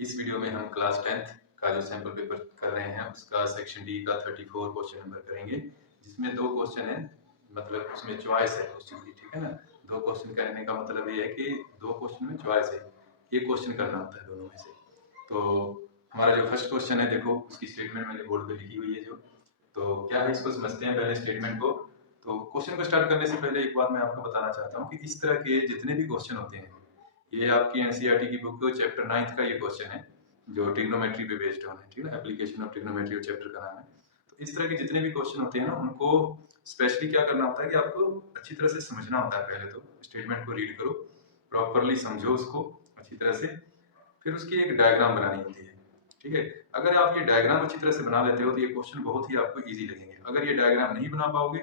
इस वीडियो में हम क्लास 10th का जो सैंपल पेपर कर रहे हैं उसका सेक्शन डी का 34 क्वेश्चन नंबर करेंगे, जिसमें दो क्वेश्चन है, मतलब उसमें चॉइस है क्वेश्चन की। ठीक है ना, दो क्वेश्चन करने का मतलब ये है कि दो क्वेश्चन में चॉइस है, एक क्वेश्चन करना होता है दोनों में से। तो हमारा जो फर्स्ट क्वेश्चन है, देखो उसकी स्टेटमेंट मैंने बोर्ड पे लिखी हुई है जो, तो क्या है इसको समझते हैं पहले स्टेटमेंट को। तो क्वेश्चन को स्टार्ट करने से पहले एक बात मैं आपको बताना चाहता हूँ कि इस तरह के जितने भी क्वेश्चन होते हैं, ये आपकी एनसीईआरटी की बुक चैप्टर 9 का ये क्वेश्चन है जो ट्रिग्नोमेट्री पे बेस्ड है। ठीक है ना, एप्लीकेशन ऑफ ट्रिग्नोमेट्री चैप्टर का नाम है। तो इस तरह के जितने भी क्वेश्चन होते हैं ना, उनको स्पेशली क्या करना होता है कि आपको अच्छी तरह से समझना होता है। पहले तो स्टेटमेंट को रीड करो, प्रॉपरली समझो उसको अच्छी तरह से, फिर उसकी एक डायग्राम बनानी होती है। ठीक है, अगर आप ये डायग्राम अच्छी तरह से बना लेते हो तो ये क्वेश्चन बहुत ही आपको इजी लगेंगे। अगर ये डायग्राम नहीं बना पाओगे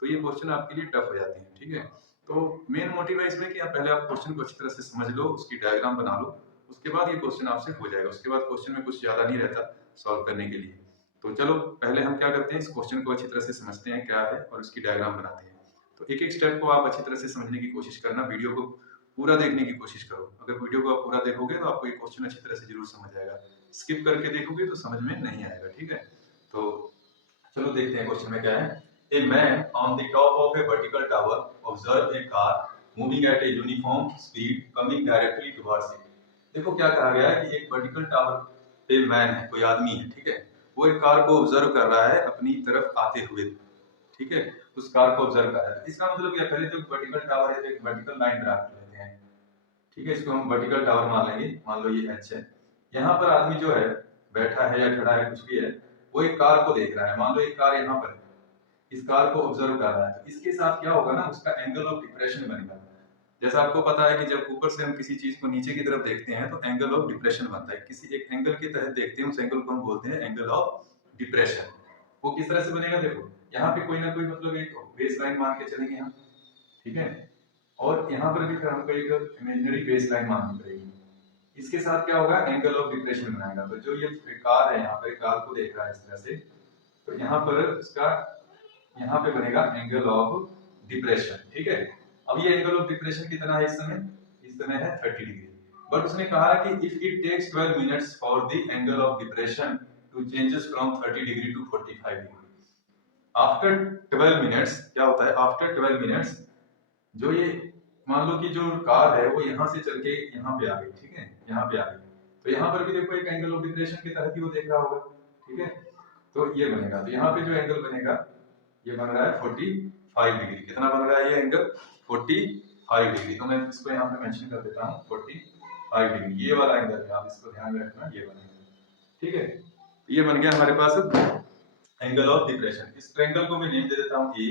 तो ये क्वेश्चन आपके लिए टफ हो जाते हैं। ठीक है, तो मेन मोटिव है इसमें कि आप पहले आप क्वेश्चन को अच्छी तरह से समझ लो, उसकी डायग्राम बना लो, उसके बाद ये क्वेश्चन आपसे हो जाएगा। उसके बाद क्वेश्चन में कुछ ज्यादा नहीं रहता सॉल्व करने के लिए। तो चलो पहले हम क्या करते हैं, इस क्वेश्चन को अच्छी तरह से समझते हैं क्या है और उसकी डायग्राम बनाते हैं। तो एक एक स्टेप को आप अच्छी तरह से समझने की कोशिश करना, वीडियो को पूरा देखने की कोशिश करो। अगर वीडियो को आप पूरा देखोगे तो आपको ये क्वेश्चन अच्छी तरह से जरूर समझ आएगा। स्किप करके देखोगे तो समझ में नहीं आएगा। ठीक है, तो चलो देखते हैं क्वेश्चन में क्या है। A man on the top of a vertical tower observed a car moving at a uniform speed coming directly towards him। देखो क्या कहा गया है कि एक वर्टिकल टावर पे मैन है, कोई आदमी है। ठीक है, वो एक कार को ऑब्जर्व कर रहा है अपनी तरफ आते हुए। ठीक है, उस कार को ऑब्जर्व कर रहा है। इसका मतलब क्या, पहले तो वर्टिकल टावर है तो एक वर्टिकल लाइन ड्रा कर लेते हैं। ठीक है, इसको हम वर्टिकल टावर मान लेंगे। मान लो ये एच है, यहाँ पर आदमी जो है बैठा है या खड़ा है कुछ भी है, वो एक कार को देख रहा है। मान लो एक कार यहाँ पर है, इस कार को ऑब्जर्व कर रहा है। तो इसके साथ क्या होगा ना, उसका एंगल ऑफ डिप्रेशन बनेगा। जैसा आपको पता है कि जब ऊपर से हम किसी चीज को नीचे की तरफ देखते हैं तो एंगल ऑफ डिप्रेशन बनता है। किसी एक एंगल के तहत देखते हैं, उस एंगल को हम बोलते हैं एंगल ऑफ डिप्रेशन। वो किस तरह से बनेगा, देखो यहाँ पे कोई ना कोई मतलब एक बेस लाइन मान के चलेंगे हम। ठीक है, और यहाँ पर भी फिर हमको एक इमेजिनरी बेस लाइन माननी पड़ेगी। इसके साथ क्या होगा, एंगल ऑफ डिप्रेशन बनाएगा। तो जो ये कार है, यहाँ पर कार को देख रहा है इस तरह से, तो यहाँ पर उसका यहाँ पे बनेगा एंगल ऑफ डिप्रेशन। ठीक है, अब ये एंगल ऑफ डिप्रेशन कितना है इस समय है 30 डिग्री। बट उसने कहा कि if it takes 12 minutes for the angle of depression to changes from 30 degree to 45 degree. After 12 minutes क्या होता है, आफ्टर 12 मिनट्स जो ये मान लो कि जो कार है वो यहाँ से चल के यहाँ पे आ गई। ठीक है, यहाँ पे आ गई, तो यहाँ पर भी देखो एक एंगल ऑफ डिप्रेशन के तहत ही वो देख रहा होगा। ठीक है, तो ये बनेगा। तो यहाँ पे जो एंगल बनेगा ये बन रहा है 45 डिग्री। कितना बन रहा है ये एंगल, 45 डिग्री। तो मैं इसको यहाँ पे मेंशन कर देता हूँ 45 डिग्री। ये वाला एंगल है, आप इसको ध्यान में रखना, ये बनेगा। ठीक है, ये बन गया हमारे पास एंगल ऑफ डिप्रेशन। इस ट्रायंगल को मैं नेम दे देता हूँ ए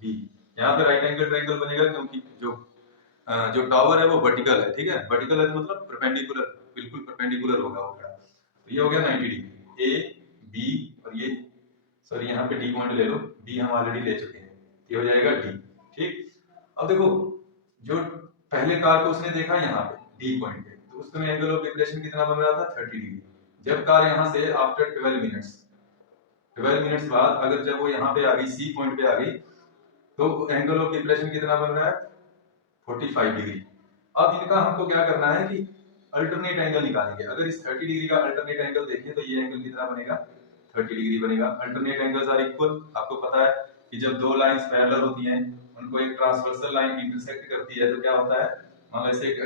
बी। यहाँ पे राइट एंगल ट्रायंगल बनेगा क्योंकि जो टावर है वो वर्टिकल है। ठीक है, वर्टिकल है तो मतलब परपेंडिकुलर, बिल्कुल परपेंडिकुलर होगा वो। तो ये हो गया 90 डिग्री। ए बी और ये, सॉरी यहाँ पे डी पॉइंट ले लो, डी हम ऑलरेडी ले चुके हैं, ये हो जाएगा डी। ठीक, अब देखो जो पहले कार को उसने देखा यहाँ पे डी पॉइंट पे, तो उस समय एंगल ऑफ डिप्रेशन कितना बन रहा था 30 डिग्री। जब कार यहाँ से आफ्टर 12 मिनट्स बाद अगर जब वो यहाँ पे आ गई, सी पॉइंट पे आ गई, तो एंगल ऑफ डिप्रेशन कितना बन रहा है 45 डिग्री। अब इनका हमको क्या करना है कि अल्टरनेट एंगल निकालेंगे। अगर इस 30 डिग्री का अल्टरनेट एंगल देखें तो ये एंगल कितना बनेगा 30 डिग्री बनेगा। Alternate angles are equal. आपको पता है कि जब दो लाइंस पैरेलल होती हैं, उनको एक ट्रांसवर्सल लाइन इंटरसेक्ट करती है, तो क्या होता है, मान लो ऐसे एक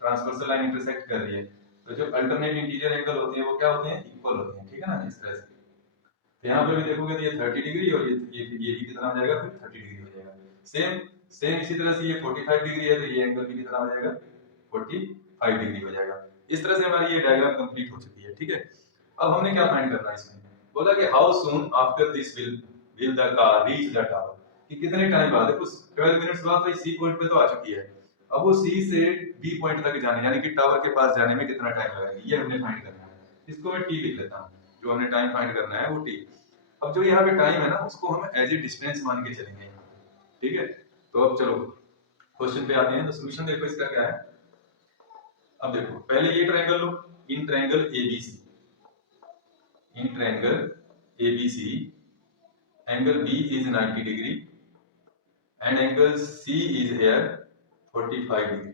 ट्रांसवर्सल लाइन इंटरसेक्ट कर रही है, तो जो अल्टरनेट इंटीरियर एंगल होते हैं वो क्या होते हैं, इक्वल होते हैं। ठीक है ना, इस तरह से। तो यहाँ पर भी देखोगे तो ये 30 डिग्री और ये भी कितना हो जाएगा, फिर 30 डिग्री हो जाएगा। सेम सेम इसी तरह से ये 45 डिग्री है, तो ये एंगल भी कितना हो जाएगा 45 डिग्री हो जाएगा। इस तरह से हमारी ये डायग्राम कंप्लीट हो चुकी है। ठीक है, अब हमने क्या फाइंड करना है इसमें, बोला कि how soon after this will the car reach the tower, कि कितने टाइम बाद, कुछ 12 मिनट्स बाद तो सी पॉइंट पे तो आ चुकी है। अब वो सी से बी पॉइंट तक जाने, यानी कि टावर के पास जाने में कितना टाइम लगेगा, ये हमने फाइंड करना है। इसको मैं टी लिख लेता हूँ, जो हमने टाइम फाइंड करना है वो टी। अब जो यहाँ पे टाइम है ना, उसको हम एज ए डिस्टेंस मान के चलेंगे। ठीक है, तो अब चलो क्वेश्चन पे आते हैं। तो सोल्यूशन देखो इसका क्या है। अब देखो पहले ये ट्रायंगल लो, in triangle ABC, in triangle ABC angle B is 90 degree and angle C is here 45 degree.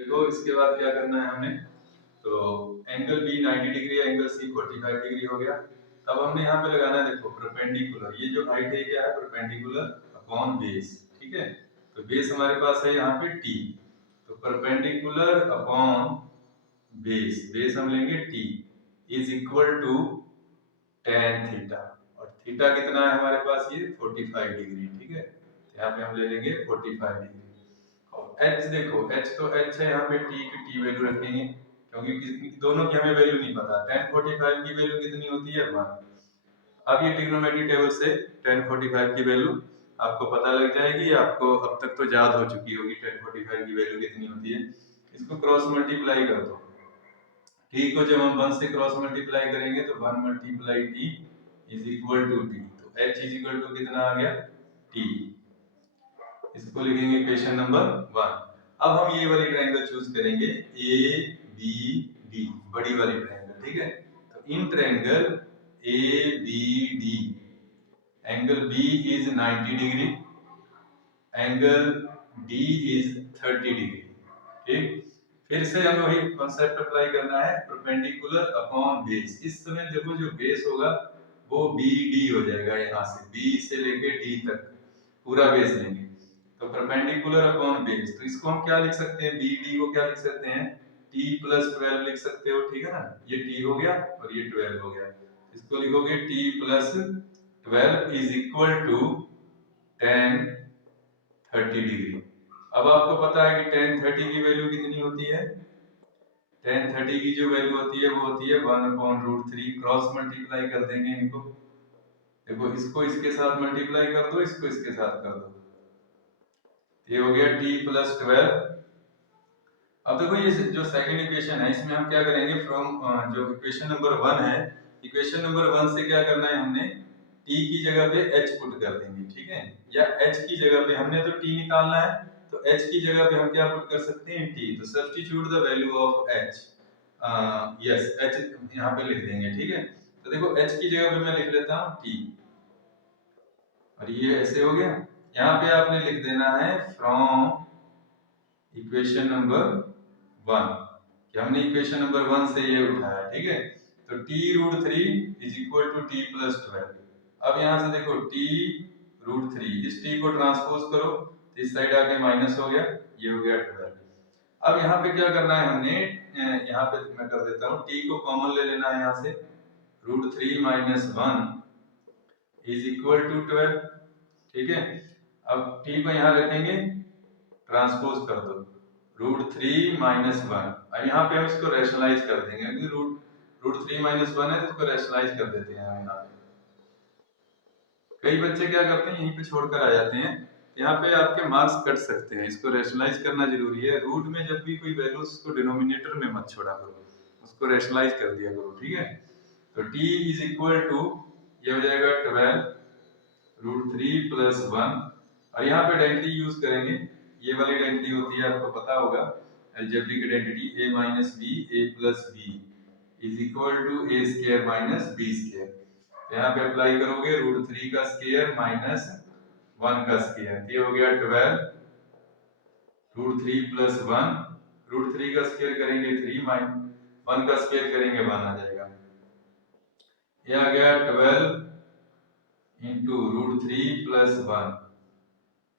देखो इसके बाद क्या करना है हमें, तो एंगल बी 90 डिग्री है, एंगल सी 45 डिग्री हो गया। तब हमने यहाँ पे लगाना है, देखो परपेंडिकुलर, ये जो हाइट है क्या है, परपेंडिकुलर अपॉन बेस, ठीक है। तो बेस हमारे पास है यहाँ पे टी, तो परपेंडिकुलर अपॉन बेस, बेस हम लेंगे T is equal to tan theta, और थीटा कितना है हमारे पास, ये 45 डिग्री, ठीक है। तो यहाँ पे हम ले लेंगे 45 डिग्री। और h देखो, h तो h है, यहाँ पे t की t वैल्यू रखेंगे, क्योंकि दोनों की हमें वैल्यू नहीं पता। tan 45 की वैल्यू कितनी होती है, 1। अब ये ट्रिग्नोमेट्री टेबल से tan 45 की वैल्यू आपको पता लग जाएगी, आपको अब तक तो याद हो चुकी होगी tan 45 की वैल्यू कितनी होती है। इसको क्रॉस मल्टीप्लाई कर दो, t को जब हम 1 से क्रॉस मल्टीप्लाई करेंगे तो 1 multiply t is equal to t, तो h इज इक्वल टू कितना आ गया, t। इसको लिखेंगे इक्वेशन नंबर 1। अब हम ये वाली ट्रायंगल चूज करेंगे, ए बी डी, बड़ी वाली ट्रायंगल, ठीक है। तो in triangle A B D, angle B is 90 degree, angle D is 30 degree, ठीक। फिर से हमें वही कॉन्सेप्ट अप्लाई करना है, परपेंडिकुलर अपॉन बेस। इस समय देखो जो बेस होगा वो बी डी हो जाएगा, यहाँ से बी से लेके डी तक पूरा बेस लेंगे, तो परपेंडिकुलर अपॉन बेस। तो इसको हम क्या लिख सकते हैं, बी डी को क्या लिख सकते हैं, t प्लस 12 लिख सकते हो, ठीक है ना। ये t हो गया और ये 12 हो गया, इसको लिखोगे t plus 12 is equal to tan 30 degree. अब आपको पता है कि tan 30 की वैल्यू कितनी होती है, tan 30 की जो वैल्यू होती है वो होती है 1/√3। क्रॉस मल्टीप्लाई कर देंगे इनको, देखो इसको इसके साथ मल्टीप्लाई कर दो, इसको इसके साथ कर दो, ये हो गया t प्लस 12। अब देखो ये जो सेकंड इक्वेशन है इसमें हम क्या करेंगे, फ्रॉम जो इक्वेशन नंबर 1 है, इक्वेशन नंबर 1 से क्या करना है, हमने t की जगह पे h पुट कर देंगे, ठीक है। या h की जगह पे हमने तो t निकालना है, तो h की जगह पे हम क्या पुट कर सकते हैं, t। तो substitute the value of h, yes h यहाँ पे लिख देंगे, ठीक है। तो देखो h की जगह पे मैं लिख लेता हूँ t, और ये ऐसे हो गया। यहाँ पे आपने लिख देना है फ्रॉम इक्वेशन नंबर 1, कि हमने इक्वेशन नंबर 1 से ये उठाया, ठीक है। तो t√3 is equal to t plus 12। अब यहाँ से देखो t√3, इस t को ट्रांसपोज करो, तो इस साइड आके माइनस हो गया, ये हो गया 12। अब यहाँ पे क्या करना है हमने, यहाँ पे मैं कर देता हूँ, t को कॉमन ले लेना है यहाँ से, √3 माइनस 1 इज इक्वल टू 12, ठीक है। अब t को यहाँ रखेंगे, ट्रांसपोज कर दो, √3 माइनस 1। अब यहाँ पे हम इसको रैशनलाइज कर देंगे, क्योंकि √3 माइनस 1 है तो इसको रैशनलाइज कर देते हैं हम यहाँ पे। कई बच्चे क्या करते हैं, यहीं पे छोड़कर आ जाते हैं, यहाँ पे आपके मार्क्स कट सकते हैं, इसको रैशनलाइज करना जरूरी है। रूट में जब भी कोई वैल्यू, उसको डिनोमिनेटर में मत छोड़ा करो, उसको रैशनलाइज कर दिया करो, ठीक है। तो t इज इक्वल टू, ये हो जाएगा 12 √3 प्लस 1, और यहाँ पे डेंसिटी यूज करेंगे, ये वाली डेंसिटी होती है, आपको पता होगा, algebraic identity a minus B a plus B is equal to a square minus b square. तो यहाँ पे अप्लाई करोगे, √3 का स्क्वायर माइनस 1 का स्क्वायर, ये हो गया 12 √3 प्लस 1, √3 का स्क्वायर करेंगे 3 माइनस 1 का स्क्वायर करेंगे 1 आ जाएगा, ये आ गया 12 इंटू √3 प्लस 1,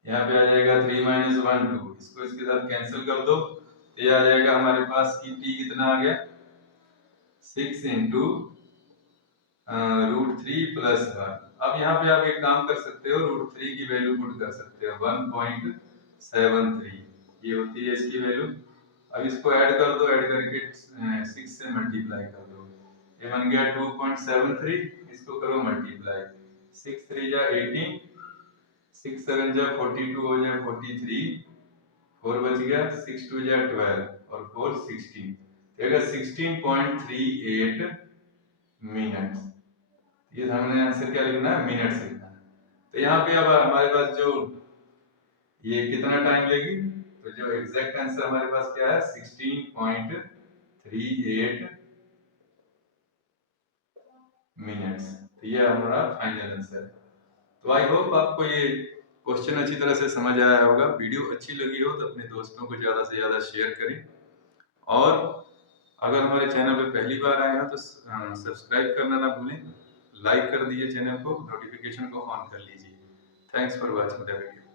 यहाँ पे आ जाएगा 3 माइनस 1 2, इसको इसके साथ कैंसिल कर दो, तो ये आ जाएगा हमारे पास की t कितना आ गया, 6 इंटू √3 प्लस 1। अब यहाँ पे आप एक काम कर सकते हो, √3 की वैल्यू पुट कर सकते हो 1.73, ये होती है इसकी वैल्यू। अब इसको ऐड कर दो, ऐड करके 6 से मल्टीप्लाई कर दो, ये बन गया 2.73, इसको करो मल्टीप्लाई, 6 3 जा 18, 6 7 जा 42 हो जाए 43, 4 बच गया, 6 2 जा 12 और 4 16, तो अगर 16.38 मिनट, ये हमने आंसर क्या लिखना है, मिनट्स लिखना है। तो यहाँ पे अब हमारे पास जो ये कितना टाइम लेगी, तो जो एग्जैक्ट आंसर हमारे पास क्या है, 16.38 मिनट्स, तो ये हमारा फाइनल आंसर है। तो आई होप आपको ये क्वेश्चन अच्छी तरह से समझ आया होगा। वीडियो अच्छी लगी हो तो अपने दोस्तों को ज़्यादा से ज़्यादा शेयर करें, और अगर हमारे चैनल पे पहली बार आए हो तो सब्सक्राइब करना ना भूलें, लाइक कर दीजिए चैनल को, नोटिफिकेशन को ऑन कर लीजिए। Thanks for watching the video.